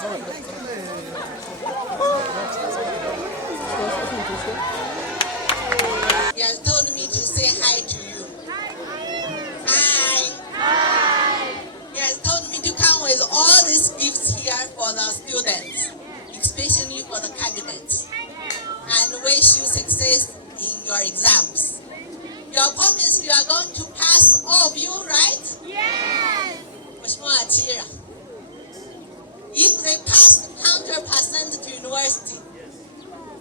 He has told me to say hi to you. Hi. He has told me to come with all these gifts here for the students, especially for the candidates, and wish you success in your exams. You promise you are going to pass, all of you, right? Yes. If they pass 100% to university,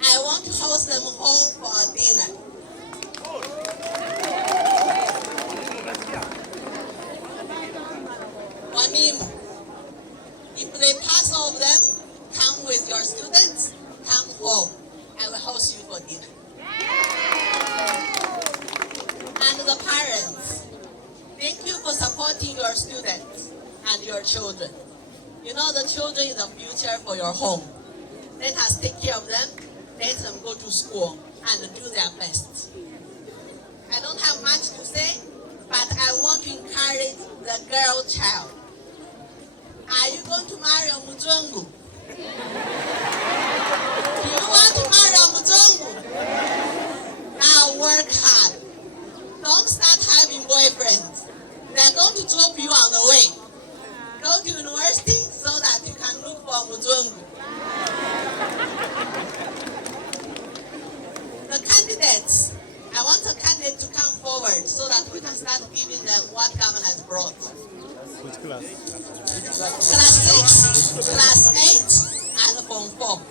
I want to host them home for a dinner. If they pass all of them, come with your students, come home. I will host you for dinner. And the parents, thank you for supporting your students and your children. You know the children is the future for your home. Let us take care of them, let them go to school and do their best. I don't have much to say, but I want to encourage the girl child. Are you going to marry a Muzungu? Do you want to marry a Muzungu? Now work hard. Don't start having boyfriends. They're going to drop you on the way. Go to university so that you can look for a Muzungu. The candidates, I want the candidate to come forward so that we can start giving them what government has brought. Which class? Class 6, class 8, and Form 4.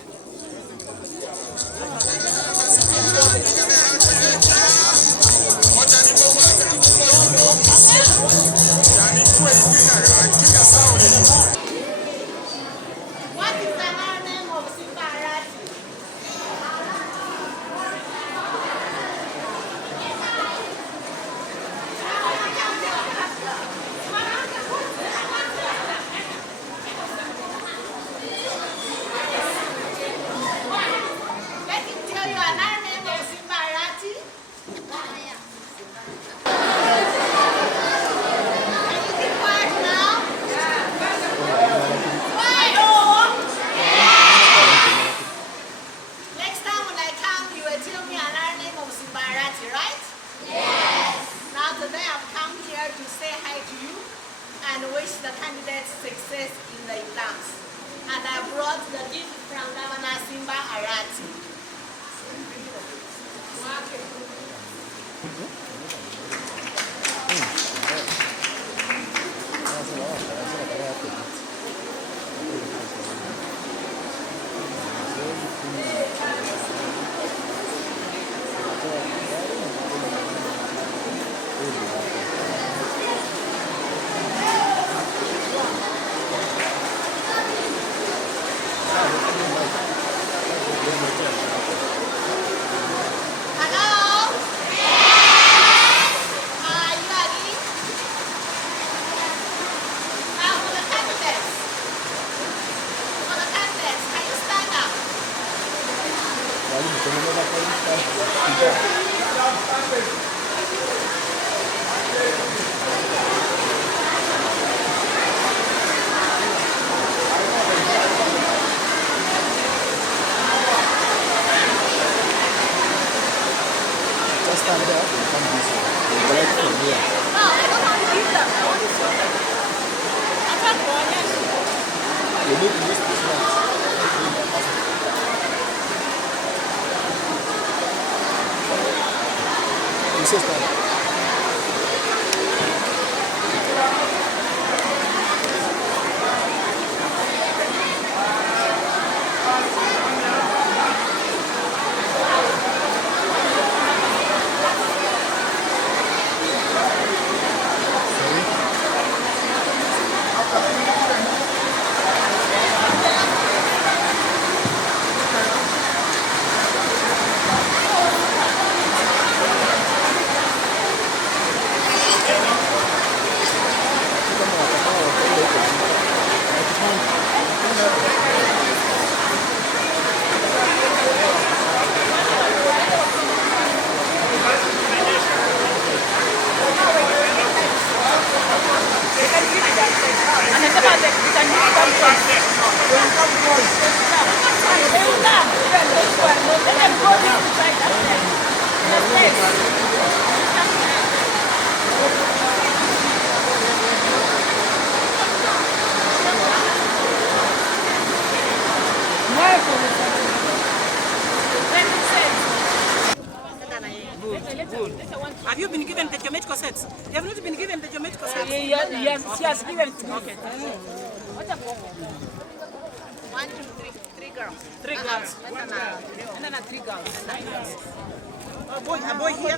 What is the name of Simba Arati? Let me tell you another name of Simba Arati. Can you keep quiet now? Why? Next time when I come, you will tell me another name of Simba Arati, right? Yes. Now today I've come here to say hi to you and wish the candidates success in the exams. And I brought the gift from Governor Simba Arati. Hello? Are you ready? Now for the candidates. Can you stand up? Just stand there and come this way. Collect from here. No, I don't want to eat them. I want to show them. I can't go on yet. You need to use this one. Have you been given the geometrical sets? You have not been given the geometrical sets? Yes, she has given to me. Okay. 1, 2, 3, 3 girls. 3 girls. And then 3 girls. A boy here.